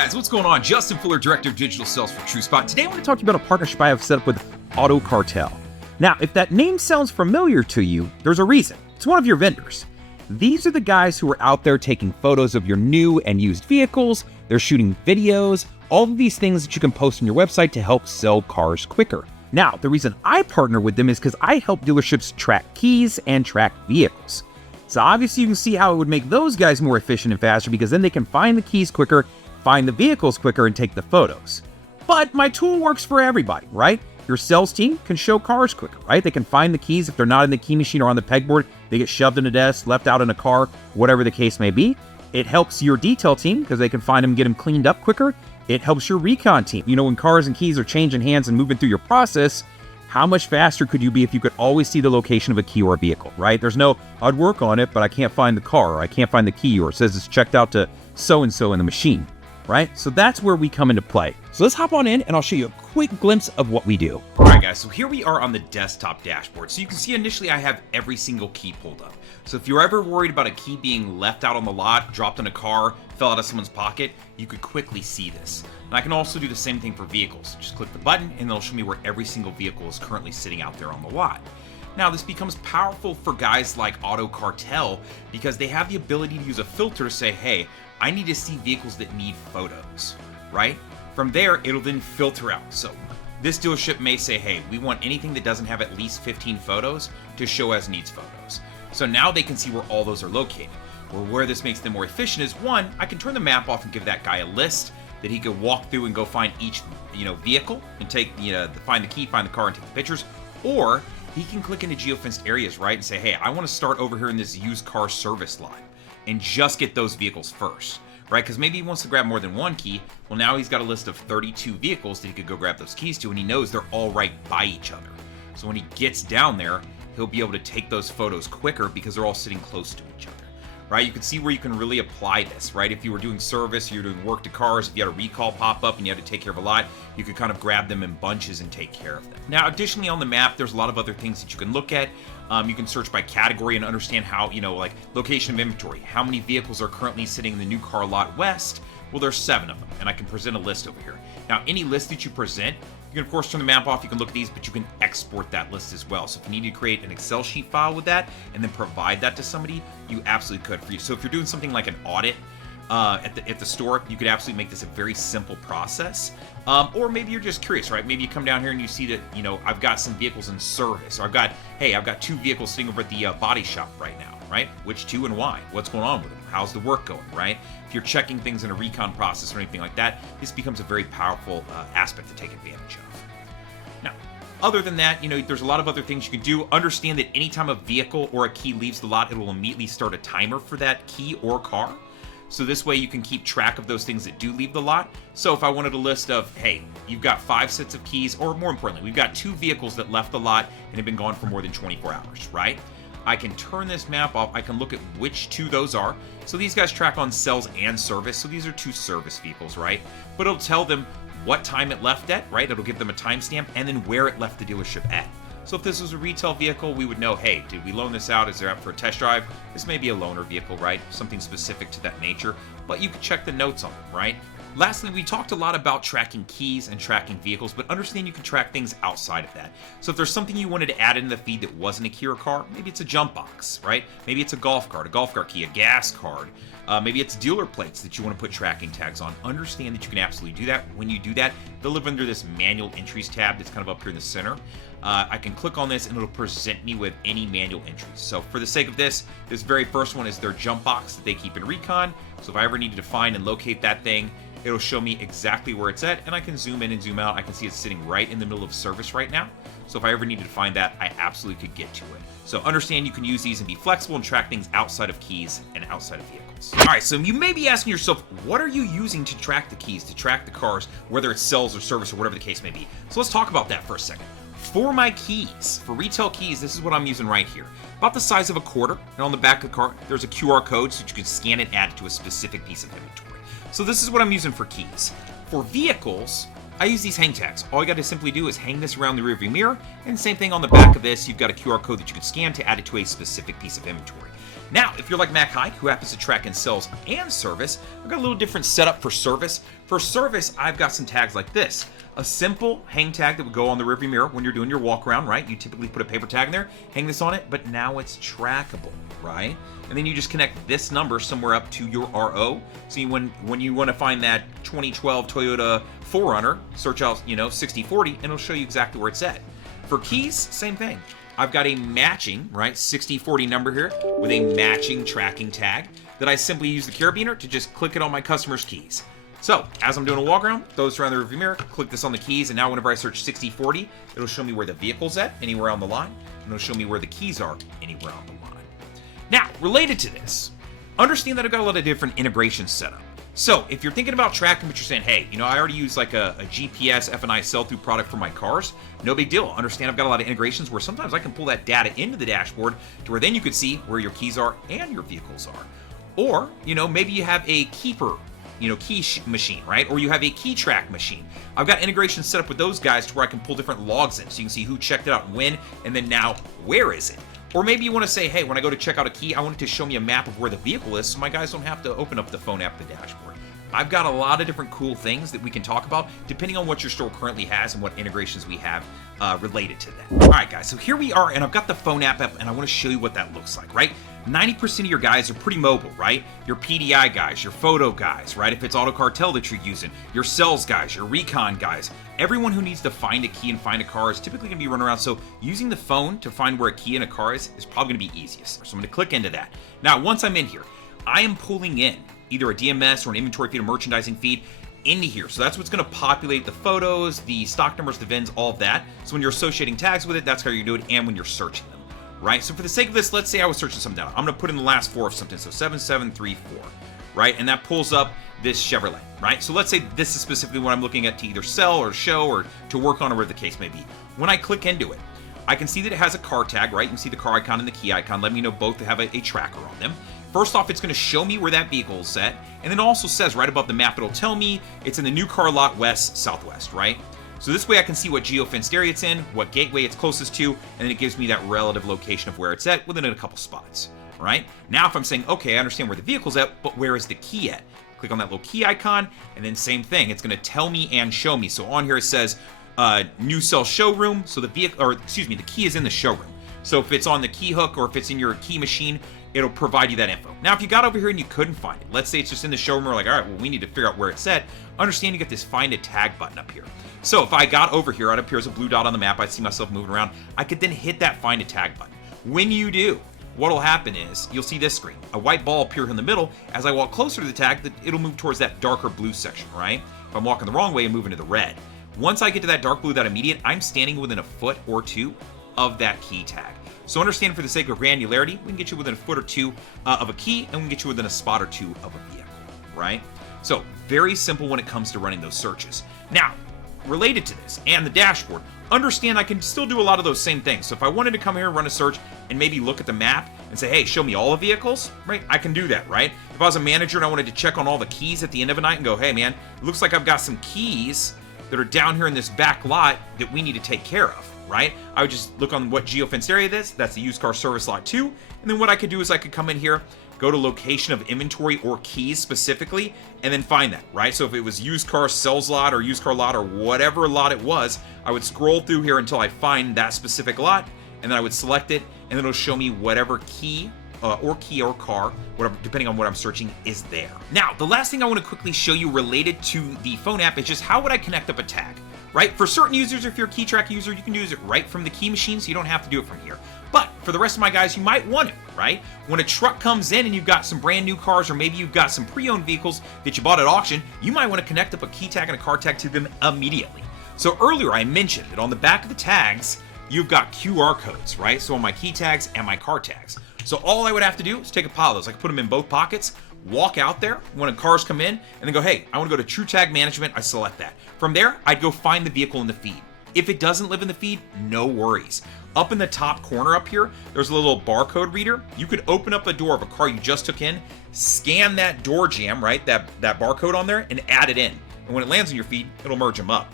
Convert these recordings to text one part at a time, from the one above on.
guys, what's going on? Justin Fuller, Director of Digital Sales for TrueSpot. Today I want to talk to you about a partnership I have set up with Auto Cartel. Now, if that name sounds familiar to you, there's a reason. It's one of your vendors. These are the guys who are out there taking photos of your new and used vehicles. They're shooting videos, all of these things that you can post on your website to help sell cars quicker. Now, the reason I partner with them is because I help dealerships track keys and track vehicles. So obviously you can see how it would make those guys more efficient and faster because then they can find the keys quicker, find the vehicles quicker, and take the photos. But my tool works for everybody, right? Your sales team can show cars quicker, right? They can find the keys if they're not in the key machine or on the pegboard. They get shoved in a desk, left out in a car, whatever the case may be. It helps your detail team because they can find them, get them cleaned up quicker. It helps your recon team. You know, when cars and keys are changing hands and moving through your process, how much faster could you be if you could always see the location of a key or a vehicle, right? There's no, I'd work on it, but I can't find the car, or I can't find the key, or it says it's checked out to so-and-so in the machine, right? So that's where we come into play. So let's hop on in and I'll show you a quick glimpse of what we do. All right, guys, so here we are on the desktop dashboard. So you can see initially I have every single key pulled up. So if you're ever worried about a key being left out on the lot, dropped in a car, fell out of someone's pocket, you could quickly see this. And I can also do the same thing for vehicles. Just click the button and it'll show me where every single vehicle is currently sitting out there on the lot. Now, this becomes powerful for guys like Auto Cartel because they have the ability to use a filter to say, hey, I need to see vehicles that need photos, right? From there, it'll then filter out. So this dealership may say, hey, we want anything that doesn't have at least 15 photos to show as needs photos. So now they can see where all those are located. Or where this makes them more efficient is, one, I can turn the map off and give that guy a list that he could walk through and go find each, vehicle and take, find the key, find the car, and take the pictures. Or he can click into geofenced areas, right, and say, hey, I want to start over here in this used car service lot and just get those vehicles first, right? Because maybe he wants to grab more than one key. Well, now he's got a list of 32 vehicles that he could go grab those keys to, and he knows they're all right by each other. So when he gets down there, he'll be able to take those photos quicker because they're all sitting close to each other, right? You can see where you can really apply this, right? If you were doing service, you're doing work to cars, if you had a recall pop up and you had to take care of a lot, you could kind of grab them in bunches and take care of them. Now, additionally on the map, there's a lot of other things that you can look at. You can search by category and understand how, like location of inventory. How many vehicles are currently sitting in the new car lot west? Well, there's 7 of them, and I can present a list over here. Now, any list that you present, you can, of course, turn the map off. You can look at these, but you can export that list as well. So if you need to create an Excel sheet file with that and then provide that to somebody, you absolutely could. For you. So if you're doing something like an audit at the store, you could absolutely make this a very simple process. Or maybe you're just curious, right? Maybe you come down here and you see that, I've got some vehicles in service. Or I've got 2 vehicles sitting over at the body shop right now, right? Which 2 and why? What's going on with them? How's the work going, right? If you're checking things in a recon process or anything like that, this becomes a very powerful aspect to take advantage of. Now, other than that, there's a lot of other things you can do. Understand that anytime a vehicle or a key leaves the lot, it will immediately start a timer for that key or car. So this way you can keep track of those things that do leave the lot. So if I wanted a list of, hey, you've got 5 sets of keys, or more importantly, we've got 2 vehicles that left the lot and have been gone for more than 24 hours, right? I can turn this map off. I can look at which 2 those are. So these guys track on sales and service. So these are 2 service vehicles, right? But it'll tell them what time it left at, right? It'll give them a timestamp and then where it left the dealership at. So if this was a retail vehicle, we would know, hey, did we loan this out? Is it out for a test drive? This may be a loaner vehicle, right? Something specific to that nature, but you can check the notes on them, right? Lastly, we talked a lot about tracking keys and tracking vehicles, but understand you can track things outside of that. So if there's something you wanted to add into the feed that wasn't a key or car, maybe it's a jump box, right? Maybe it's a golf cart key, a gas card. Maybe it's dealer plates that you want to put tracking tags on. Understand that you can absolutely do that. When you do that, they'll live under this manual entries tab that's kind of up here in the center. I can click on this and it'll present me with any manual entries. So for the sake of this very first one is their jump box that they keep in recon. So if I ever needed to find and locate that thing, it'll show me exactly where it's at, and I can zoom in and zoom out. I can see it's sitting right in the middle of service right now. So if I ever needed to find that, I absolutely could get to it. So understand you can use these and be flexible and track things outside of keys and outside of vehicles. All right, so you may be asking yourself, what are you using to track the keys, to track the cars, whether it's sales or service or whatever the case may be? So let's talk about that for a second. For my keys, for retail keys, this is what I'm using right here. About the size of a quarter, and on the back of the car, there's a QR code so that you can scan it and add it to a specific piece of inventory. So this is what I'm using for keys. For vehicles, I use these hang tags. All you got to simply do is hang this around the rearview mirror, and same thing on the back of this, you've got a QR code that you can scan to add it to a specific piece of inventory. Now, if you're like Mac Hike, who happens to track in sales and service, I've got a little different setup for service. For service, I've got some tags like this. A simple hang tag that would go on the rearview mirror when you're doing your walk around, right? You typically put a paper tag in there, hang this on it, but now it's trackable, right? And then you just connect this number somewhere up to your RO. So when you want to find that 2012 Toyota 4Runner, search out, 6040, and it'll show you exactly where it's at. For keys, same thing. I've got a matching, right, 6040 number here with a matching tracking tag that I simply use the carabiner to just click it on my customer's keys. So, as I'm doing a walk around, throw this around the rearview mirror, click this on the keys, and now whenever I search 6040, it'll show me where the vehicle's at, anywhere on the line, and it'll show me where the keys are, anywhere on the line. Now, related to this, understand that I've got a lot of different integrations set up. So, if you're thinking about tracking, but you're saying, hey, I already use like a GPS F&I sell-through product for my cars, no big deal. Understand I've got a lot of integrations where sometimes I can pull that data into the dashboard to where then you could see where your keys are and your vehicles are. Or, maybe you have a keeper key machine, right? Or you have a key track machine. I've got integrations set up with those guys to where I can pull different logs in so you can see who checked it out when, and then now where is it? Or maybe you want to say, hey, when I go to check out a key, I want it to show me a map of where the vehicle is so my guys don't have to open up the phone app, the dashboard. I've got a lot of different cool things that we can talk about depending on what your store currently has and what integrations we have related to that. All right, guys, so here we are, and I've got the phone app and I want to show you what that looks like, right? 90% of your guys are pretty mobile, right? Your PDI guys, your photo guys, right? If it's Auto Cartel that you're using, your sales guys, your recon guys, everyone who needs to find a key and find a car is typically going to be running around. So using the phone to find where a key in a car is probably going to be easiest. So I'm going to click into that. Now, once I'm in here, I am pulling in either a DMS or an inventory feed or merchandising feed into here. So that's what's going to populate the photos, the stock numbers, the VINs, all of that. So when you're associating tags with it, that's how you do it, and when you're searching them, right? So for the sake of this, let's say I was searching something down. I'm going to put in the last four of something, so 7734, right? And that pulls up this Chevrolet, right? So let's say this is specifically what I'm looking at to either sell or show or to work on or whatever the case may be. When I click into it, I can see that it has a car tag, right? You can see the car icon and the key icon. Let me know both have a tracker on them. First off, it's going to show me where that vehicle is set, and then it also says right above the map, it'll tell me it's in the new car lot west, southwest, right? So this way I can see what geofenced area it's in, what gateway it's closest to, and then it gives me that relative location of where it's at within a couple spots, all right? Now if I'm saying, okay, I understand where the vehicle's at, but where is the key at? Click on that little key icon, and then same thing, it's going to tell me and show me. So on here it says new cell showroom, so the key is in the showroom. So if it's on the key hook or if it's in your key machine, it'll provide you that info. Now, if you got over here and you couldn't find it, let's say it's just in the showroom, we're like, all right, well, we need to figure out where it's at. Understand you get this find a tag button up here. So if I got over here, right up here is a blue dot on the map, I see myself moving around, I could then hit that find a tag button. When you do, what'll happen is you'll see this screen, a white ball appear in the middle. As I walk closer to the tag, it'll move towards that darker blue section, right? If I'm walking the wrong way, I'm moving to the red. Once I get to that dark blue, that immediate, I'm standing within a foot or two of that key tag. So understand, for the sake of granularity, we can get you within a foot or two of a key, and we can get you within a spot or two of a vehicle, right? So very simple when it comes to running those searches. Now, related to this and the dashboard, understand I can still do a lot of those same things. So if I wanted to come here and run a search and maybe look at the map and say, hey, show me all the vehicles, right? I can do that, right? If I was a manager and I wanted to check on all the keys at the end of a night and go, hey, man, it looks like I've got some keys that are down here in this back lot that we need to take care of, right? I would just look on what geofenced area this. That's the used car service lot 2. And then what I could do is I could come in here, go to location of inventory or keys specifically, and then find that, right? So if it was used car sales lot or used car lot or whatever lot it was, I would scroll through here until I find that specific lot, and then I would select it, and then it'll show me whatever key or car, whatever, depending on what I'm searching, is there. Now, the last thing I want to quickly show you related to the phone app is just how would I connect up a tag, right? For certain users, if you're a key track user, you can use it right from the key machine, so you don't have to do it from here. But for the rest of my guys, you might want it, right? When a truck comes in and you've got some brand new cars, or maybe you've got some pre-owned vehicles that you bought at auction, you might want to connect up a key tag and a car tag to them immediately. So earlier I mentioned that on the back of the tags, you've got QR codes, right? So on my key tags and my car tags. So all I would have to do is take a pile of those. I could put them in both pockets, walk out there when cars come in, and then go, hey, I want to go to True Tag Management. I select that. From there, I'd go find the vehicle in the feed. If it doesn't live in the feed, no worries. Up in the top corner up here, there's a little barcode reader. You could open up a door of a car you just took in, scan that door jamb, right, that barcode on there, and add it in. And when it lands in your feed, it'll merge them up.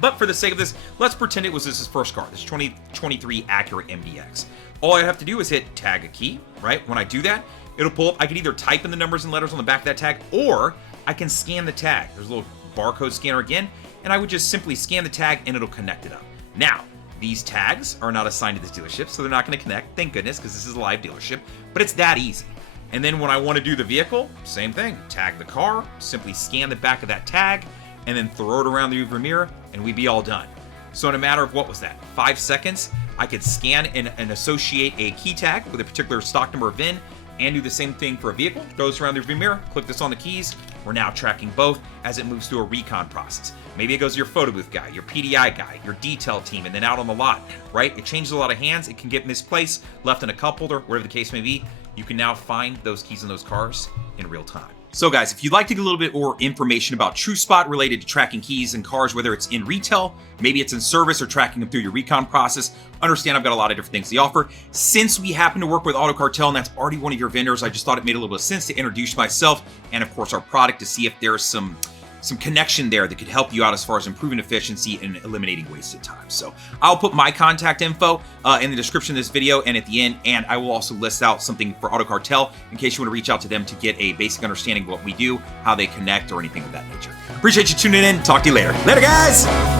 But for the sake of this, let's pretend it was this first car, this 2023 Acura MDX. All I have to do is hit tag a key, right? When I do that, it'll pull up. I can either type in the numbers and letters on the back of that tag, or I can scan the tag. There's a little barcode scanner again, and I would just simply scan the tag and it'll connect it up. Now, these tags are not assigned to this dealership, so they're not going to connect, thank goodness, because this is a live dealership, but it's that easy. And then when I want to do the vehicle, same thing. Tag the car, simply scan the back of that tag, and then throw it around the rearview mirror, and we'd be all done. So in a matter of, what was that, 5 seconds, I could scan and associate a key tag with a particular stock number or VIN, and do the same thing for a vehicle. Goes around the rearview mirror, click this on the keys. We're now tracking both as it moves through a recon process. Maybe it goes to your photo booth guy, your PDI guy, your detail team, and then out on the lot, right? It changes a lot of hands. It can get misplaced, left in a cup holder, whatever the case may be. You can now find those keys in those cars in real time. So guys, if you'd like to get a little bit more information about TrueSpot related to tracking keys in cars, whether it's in retail, maybe it's in service or tracking them through your recon process, understand I've got a lot of different things to offer. Since we happen to work with Auto Cartel and that's already one of your vendors, I just thought it made a little bit of sense to introduce myself and of course our product to see if there's some connection there that could help you out as far as improving efficiency and eliminating wasted time. So I'll put my contact info in the description of this video and at the end, and I will also list out something for Auto Cartel in case you want to reach out to them to get a basic understanding of what we do, how they connect, or anything of that nature. Appreciate you tuning in. Talk to you later. Later, guys!